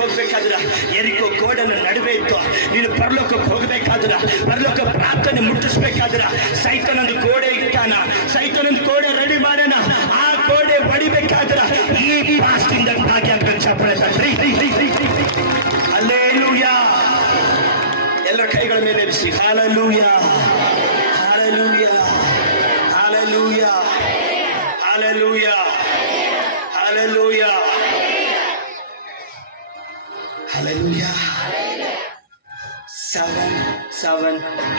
ಹೋಗ್ಬೇಕಾದ್ರ ಎರಿಕೋ ಗೋಡನ ನಡುವೆ ಇತ್ತು. ನೀನು ಪರಲೋಕಕ್ಕೆ ಹೋಗ್ಬೇಕಾದ್ರ, ಪರಲೋಕ ಪ್ರಾರ್ಥನೆ ಮುಟ್ಟಿಸ್ಬೇಕಾದ್ರ ಸೈತನೊಂದು ಗೋಡೆ ಇಟ್ಟಾನ, ಸೈತನೊಂದು ಗೋಡೆ ರೆಡಿ ಮಾಡೋಣ. ಆ ಗೋಡೆ ಹೊಡಿಬೇಕಾದ್ರ ಈ ಪಾಸ್ಟಿಂದ ಭಾಗ್ಯ ಚಪ್ಪಳೆ ತಟ್ರಿ. ಹಲ್ಲೆಲೂಯಾ. ಎಲ್ಲ ಕೈಗಳ ಮೇಲೆ ಎಬ್ಬಿಸಿ. Hallelujah, hallelujah, hallelujah, hallelujah, hallelujah, hallelujah. 7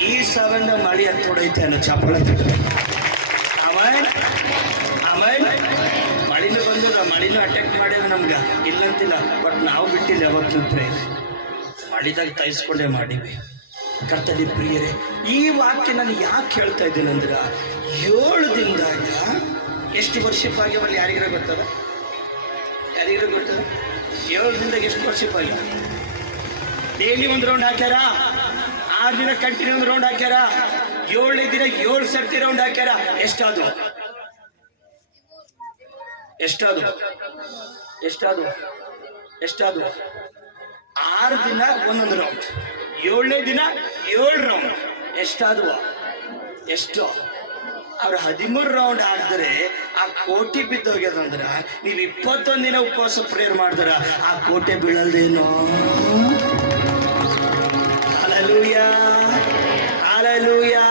ಈ 7 ಮಳಿ ಹತ್ತೊಡೈತೆ ಅನ್ನೋ ಚಪ್ಪಳೆ ತಟ್ರಿ. ಆಮೇಲೆ ಮಳಿನೂ ಬಂದಿಲ್ಲ, ಮಳಿನೂ ಅಟ್ಯಾಕ್ ಮಾಡ್ಯಾರ ನಮ್ಗ, ಇಲ್ಲಂತಿಲ್ಲ. ಬಟ್ ನಾವು ಬಿಟ್ಟಿಲ್ಲ ಯಾವತ್ತೂ ಪ್ರೇಯರ್. ಮಳಿದಾಗ ತೈಸ್ಕೊಂಡೇ ಮಾಡಿವಿ. ಕರ್ತಲಿ ಪ್ರಿಯರೇ, ಈ ವಾಕ್ಯ ನಾನು ಯಾಕೆ ಹೇಳ್ತಾ ಇದ್ದೀನಿ ಅಂದ್ರೆ, 7 ದಿನದಾಗ ಎಷ್ಟು ವರ್ಷಕ್ಕಾಗ್ಯವಲ್ಲಿ ಯಾರಿಗಾರ ಗೊತ್ತದ? ಯಾರಿಗಾರ ಗೊತ್ತದ? 7 ದಿನದಾಗ ಎಷ್ಟು ವರ್ಷಕ್ಕಾಗ್ಯ? ಡೈಲಿ ಒಂದು ರೌಂಡ್ ಹಾಕ್ಯಾರ, 6 ದಿನ ಕಂಟಿನ್ಯೂ ಒಂದು ರೌಂಡ್ ಹಾಕ್ಯಾರ, 7ನೇ ದಿನ 7 ಸರ್ತಿ ರೌಂಡ್ ಹಾಕ್ಯಾರ. ಎಷ್ಟಾದು? 6 ದಿನ ಒಂದೊಂದು ರೌಂಡ್, 7ನೇ ದಿನ 7 ರೌಂಡ್. ಎಷ್ಟಾದ್ವು? ಎಷ್ಟು? ಅವ್ರು 13 ರೌಂಡ್ ಹಾಕಿದ್ರೆ ಆ ಕೋಟಿ ಬಿದ್ದೋಗ್ಯದಂದ್ರ, ನೀವು 21 ದಿನ ಉಪವಾಸ ಪ್ರೇಯರ್ ಮಾಡಿದ್ರ ಆ ಕೋಟೆ ಬೀಳಲ್ದೇನೋ? Hallelujah, hallelujah,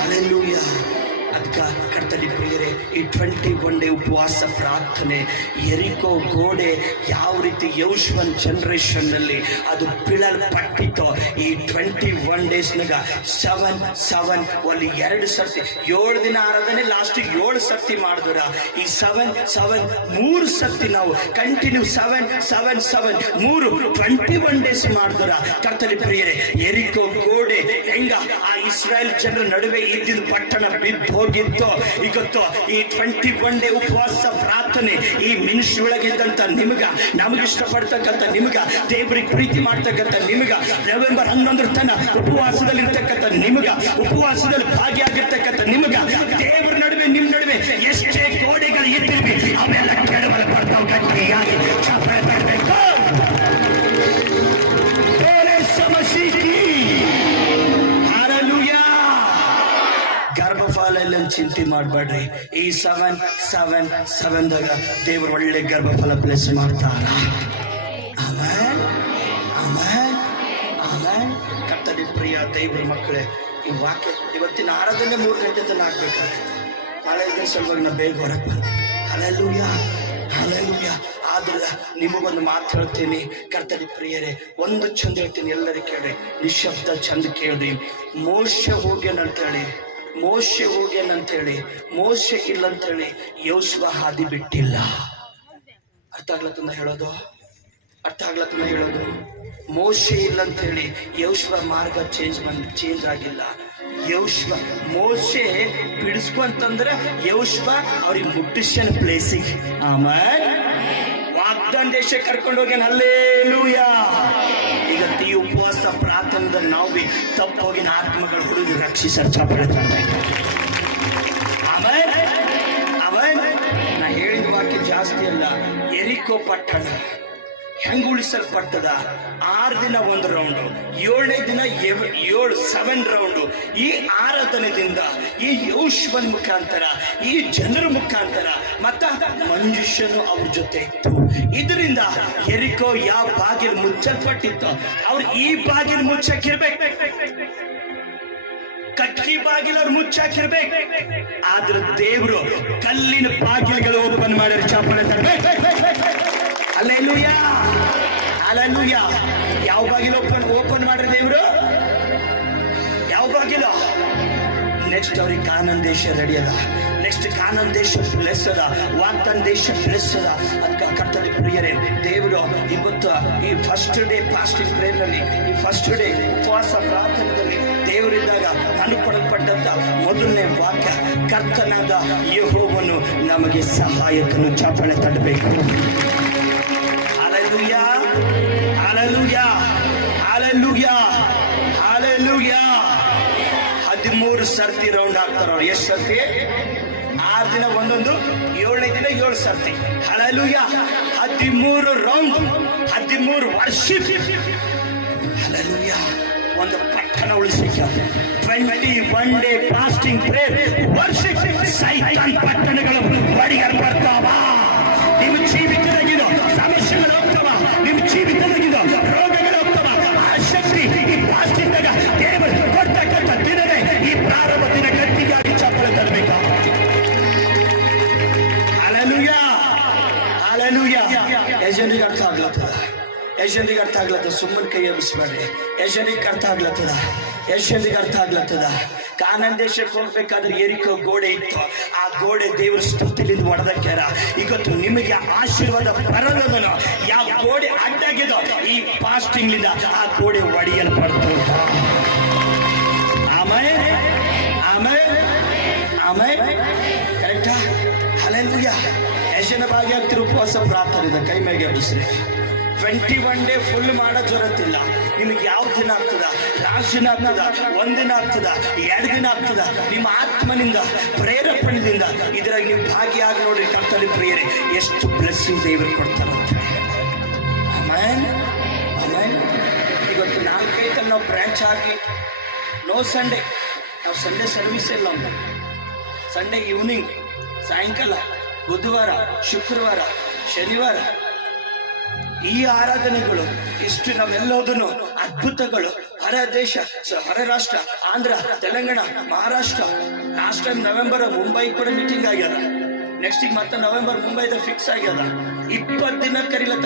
hallelujah. ಅದಕ್ಕ ಕರ್ತಲಿ ಪ್ರಿಯರೇ, ಈ 21 ಡೇ ಉಪವಾಸ ಪ್ರಾರ್ಥನೆ, ಎರಿಕೋ ಗೋಡೆ ಯಾವ ರೀತಿ ಯೌಶುವನ್ ಜನರೇಷನ್ ನಲ್ಲಿ ಅದು ಬೀಳಲ್ಪಟ್ಟಿತ್ತು, ಈ 21 ಡೇಸ್ನಾಗ 7 ಅಲ್ಲಿ 2 ಸರ್ತಿ 7 ದಿನ ಆರಾಧನೆ, ಲಾಸ್ಟ್ 7 ಸರ್ತಿ ಮಾಡಿದ್ರ ಈ 7 3 ಸರ್ತಿ ನಾವು ಕಂಟಿನ್ಯೂ 7 21 ಡೇಸ್ ಮಾಡಿದ್ರ ಕರ್ತಲಿ ಪ್ರಿಯರೇ, ಎರಿಕೋ ಗೋಡೆ ಹೆಂಗ ಆ ಇಸ್ರಾಯೇಲ್ ಜನರ ನಡುವೆ ಇದ್ದಿದ್ದ ಪಟ್ಟಣ ಬಿದ್ದು ಹೋಗಿತ್ತು. ಇವತ್ತು ಈ 21 ಡೇ ಉಪವಾಸ ಪ್ರಾರ್ಥನೆ ಈ ಮಿನಿಸ್ಟ್ರಿ ಒಳಗಿದ್ದಂತ ನಿಮಗ, ನಮಗಿಷ್ಟಪಡ್ತಕ್ಕಂಥ ನಿಮಗ, ದೇವರಿಗೆ ಪ್ರೀತಿ ಮಾಡ್ತಕ್ಕಂಥ ನಿಮಗ, ನವೆಂಬರ್ 11 ತನ ಉಪವಾಸದಲ್ಲಿ ಇರ್ತಕ್ಕಂಥ ನಿಮಗ, ಉಪವಾಸದಲ್ಲಿ ಭಾಗಿಯಾಗಿರ್ತಕ್ಕಂಥ ನಿಮಗ, ದೇವರ ನಡುವೆ ನಿಮ್ಮ ನಡುವೆ ಎಷ್ಟೇ ಗೋಡೆಗಳು ಇಟ್ಟಿರ್ವಿ ಅವೆಲ್ಲ ಕೆಳಬಲ ಬರ್ತಾವ್. ಗಟ್ಟಿಯಾಗಿ ಚಪ್ಪಾಳೆ ತಟ್ಟಬೇಕು. ಗರ್ಭಫಲ ಚಿಂತೆ ಮಾಡಬೇಡ್ರಿ. ಈ 7 ದೇವರು ಒಳ್ಳೆ ಗರ್ಭಫಲ ಪ್ಲೇಸ್ ಮಾಡ್ತಾರ. ಕರ್ತಲಿ ಪ್ರಿಯ ದೇವರ ಮಕ್ಕಳೇ, ಈ ವಾಕ್ಯ ಇವತ್ತಿನ ಆರಾಧನೆ 3 ಗಂಟೆ ತನಕ ಆಗ್ಬೇಕಾದ್ರೆ ನಾಳೆ ಇದನ್ನ ಸಲುವಾಗಿ ನಾವು ಬೇಗ ಹೊರಗೆ ಬಂದೆ. Hallelujah, hallelujah. ಆದ್ರೆ ನಿಮಗೊಂದು ಮಾತು ಹೇಳ್ತೀನಿ ಕರ್ತಲಿ ಪ್ರಿಯರೇ, ಒಂದು ಚಂದ ಹೇಳ್ತೀನಿ, ಎಲ್ಲರಿಗೆ ಕೇಳಿ, ನಿಶಬ್ದ ಚಂದ ಕೇಳ್ರಿ. ಮೋಶೆ ಹೋಗ್ಯಾನಂತೇಳಿ ಮೋಶೆ ಇಲ್ಲಂತೇಳಿ ಯೆಹೋಶುವ ಹಾದಿ ಬಿಟ್ಟಿಲ್ಲ. ಅರ್ಥ ಆಗ್ಲತ್ತಂದ ಹೇಳೋದು? ಮೋಶೆ ಇಲ್ಲಂತೇಳಿ ಯೆಹೋಶುವ ಮಾರ್ಗ ಚೇಂಜ್ ಆಗಿಲ್ಲ. ಮೋಶೆ ಬಿಡಿಸ್ಕೊಂತಂದ್ರೆ ಯೆಹೋಶುವ ಅವ್ರಿಗೆ ಮುಟ್ಟಿಸ್ಯನ್ ಪ್ಲೇಸಿಗೆ, ಆಮೇಲೆ ವಾಗ್ದಾನ ದೇಶ ಕರ್ಕೊಂಡು ಹೋಗ್ಯಾನ. ಹಲ್ಲೆಲೂಯಾ. ಈಗ ಈ ಉಪವಾಸ ಪ್ರಾರ್ಥನೆದಲ್ಲಿ ನಾವು ಬಿ ತಪ್ಪೋಗಿನ ಆತ್ಮಗಳು ಹುಡುಗಿ ರಕ್ಷಿಸರ್ ಚಪ್ಪಳೆ. ಆಮೇಲೆ ನಾ ಹೇಳಿದ ವಾಕ್ಯ ಜಾಸ್ತಿ ಅಲ್ಲ. ಎರಿಕೋ ಪಟ್ಟಣ ಹೆಂಗ್ ಉಳಿಸಲ್ಪಟ್ಟದ? 6 ದಿನ 1 ರೌಂಡು, 7ನೇ ದಿನ 7 ರೌಂಡು. ಈ ಆರಾಧನೆದಿಂದ ಈ ಯೆಹೋಶುವನ ಮುಖಾಂತರ, ಈ ಜನರ ಮುಖಾಂತರ ಮತ್ತ ಮನುಷ್ಯನು ಅವ್ರ ಜೊತೆ ಇತ್ತು. ಇದರಿಂದ ಎರಿಕೋ ಯಾವ ಬಾಗಿಲು ಮುಚ್ಚಲ್ಪಟ್ಟಿತ್ತು ಅವ್ರು ಈ ಬಾಗಿಲು ಮುಚ್ಚಾಕಿರ್ಬೇಕು, ಕಟ್ಟಿ ಬಾಗಿಲು ಅವ್ರು ಮುಚ್ಚಾಕಿರ್ಬೇಕು. ಆದ್ರೆ ದೇವರು ಕಲ್ಲಿನ ಬಾಗಿಲುಗಳು ಓಪನ್ ಮಾಡಿದ್ರೆ ಚಾಪನೆ ತರಬೇಕು. Hallelujah, hallelujah. ಯಾವ ಬಾಗಿಲು ಓಪನ್ ಮಾಡ್ರಿ ದೇವರು? ಯಾವ ಬಾಗಿಲು? ನೆಕ್ಸ್ಟ್ ಅವ್ರಿಗೆ ಕಾನಾನ್ ದೇಶ ರೆಡಿ ಅದ. ನೆಕ್ಸ್ಟ್ ಕಾನಾನ್ ದೇಶ ಪ್ಲೆಸ್ ಅದ, ವಾಗ್ದಾನ ದೇಶ ಪ್ಲೆಸ್ ಅದ. ಅದಕ್ಕೆ ಕರ್ತಲಿ ಪ್ರಿಯರೇ, ದೇವರು ಇವತ್ತು ಈ ಫಸ್ಟ್ ಡೇ ಫಾಸ್ಟಿಂಗ್ ಪ್ರೇಯರ್ ನಲ್ಲಿ, ಈ ಫಸ್ಟ್ ಡೇ ಉಪವಾಸ ಪ್ರಾರ್ಥನೆಯಲ್ಲಿ ದೇವರಿದ್ದಾಗ ಅನುಪಡಲ್ಪಟ್ಟಂತ ಮೊದಲನೇ ವಾಕ್ಯ, ಕರ್ತನಾದ ಯೆಹೋವನು ನಮಗೆ ಸಹಾಯಕನು. ಚಾಪಳೆ ತಟ್ಟಬೇಕು. Hallelujah, hallelujah, hallelujah, hallelujah. 13 ಸರ್ತಿ ರೌಂಡ್ ಹಾಕ್ತಾರ ಅವ್ರು. ಎಷ್ಟು ಸರ್ತಿ? 6 ದಿನ ಒಂದೊಂದು, 7ನೇ ದಿನ 7 ಸರ್ತಿ. ಹಲ್ಲೆಲೂಯಾ. 13 round 13 worship. ಹಲ್ಲೆಲೂಯಾ. ಒಂದು ಪಟ್ಟಣ ಉಳಿಸಿಕ 21 ಡೇ ಫಾಸ್ಟಿಂಗ್ ಪ್ರೇಯರ್ ವರ್ಷಿಪ್. ಸೈತಾನ್ ಪಟ್ಟಣಗಳು ಒಡೆಯಲು ಬರ್ತಾವ. ನಿಮ್ಮ ಜೀವಿತದಾಗಿರೋ ಸಮಸ್ಯೆಗಳು ಹೋಗ್ತಾವ, ನಿಮ್ಮ ಜೀವಿತದಾಗಿರೋ ರೋಗಗಳು ಹೋಗ್ತಾವ. ಆ ಶಕ್ತಿ ಈ ಫಾಸ್ಟಿಂಗ್ ದೇವರು ಕೊಡ್ತಕ್ಕಂಥ ದಿನವೇ ಈ ಪ್ರಾರಂಭ ದಿನ. ಗಟ್ಟಿಗಾಗಿ ಚಪ್ಪಳ ತರಬೇಕಾ? Hallelujah, hallelujah. ಯಜನಿಗೆ ಅರ್ಥ ಆಗ್ಲತ್ತದ, ಯಜನಿಗೆ ಅರ್ಥ ಆಗ್ಲತ್ತದ. ಸುಮ್ಮನೆ ಕೈ ಎಬ್ಬಿಸ್ಬೇಡ್ರಿ. ಯಜನಿಗೆ ಅರ್ಥ ಆಗ್ಲತ್ತದ, ಯಜನಿಗೆ ಅರ್ಥ ಆಗ್ಲತ್ತದ. ಕಾನಾನ್ ದೇಶಕ್ಕೆ ಹೋಗ್ಬೇಕಾದ್ರೆ ಎರಿಕೋ ಗೋಡೆ ಇತ್ತು. ಆ ಗೋಡೆ ದೇವರ ಸ್ತುತಿಲಿಂದ ಒಡೆದಕ್ಯಾರ. ಇವತ್ತು ನಿಮಗೆ ಆಶೀರ್ವಾದ ಬರದನು. ಯಾವ ಗೋಡೆ ಅಡ್ಡಾಗಿದೋ ಈ ಫಾಸ್ಟಿಂಗ್ ಲಿಂದ ಆ ಗೋಡೆ ಒಡೆಯಲ್ಪಡ್ತು. ಆಮೇಲೆ ಆಮೇಲೆ ಆಮೇಲೆ ಕರೆಕ್ಟಾ? ಹಲ್ಲೆಲೂಯಾ. ಯಜನ ಭಾಗಿಯಾಗ್ತಿರೋ ಉಪವಾಸ ಪ್ರಾರ್ಥನೆ ಕೈ ಮೇಲೆ ಎಬ್ಬಿಸ್ರಿ. 21 ಡೇ ಫುಲ್ ಮಾಡೋ ಜರತ್ತಿಲ್ಲ. ನಿಮಗೆ ಯಾವ ದಿನ ಆಗ್ತದ? 4 ದಿನ ಆಗ್ತದ, 1 ದಿನ ಆಗ್ತದ, 2 ದಿನ ಆಗ್ತದ. ನಿಮ್ಮ ಆತ್ಮನಿಂದ ಪ್ರೇರೇಪಣೆಯಿಂದ ಇದ್ರಾಗ ನೀವು ಭಾಗಿಯಾಗಿ ನೋಡ್ರಿ. ಕರ್ತನ ಪ್ರಿಯರೇ, ಎಷ್ಟು ಬ್ಲೆಸ್ಸಿಂಗ್ ದೇವರು ಕೊಡ್ತಾರಂತೆ. ಆಮೇಲೆ ಆಮೇಲೆ ಇವತ್ತು 4-5 ನಾವು ಬ್ರಾಂಚ್ ಆಗಿ ನೋ ಸಂಡೇ. ನಾವು ಸಂಡೇ ಸರ್ವಿಸ್ ಇಲ್ಲ. ಸಂಡೇ ಈವ್ನಿಂಗ್, ಸಾಯಂಕಾಲ, ಬುಧವಾರ, ಶುಕ್ರವಾರ, ಶನಿವಾರ ಈ ಆರಾಧನೆಗಳು ಇಷ್ಟು ನಾವೆಲ್ಲದನ್ನು ಅದ್ಭುತಗಳು. ಹೊರ ದೇಶ, ಹೊರ ರಾಷ್ಟ್ರ, Andhra, Telangana, Maharashtra. Last time November Mumbai ಕೂಡ ಮೀಟಿಂಗ್ ಆಗ್ಯದ. ನೆಕ್ಸ್ಟ್ ಈಗ ಮತ್ತೆ ನವೆಂಬರ್ ಮುಂಬೈದ ಫಿಕ್ಸ್ ಆಗ್ಯದ. 20 ದಿನ ಕರಿಲತ್ತ.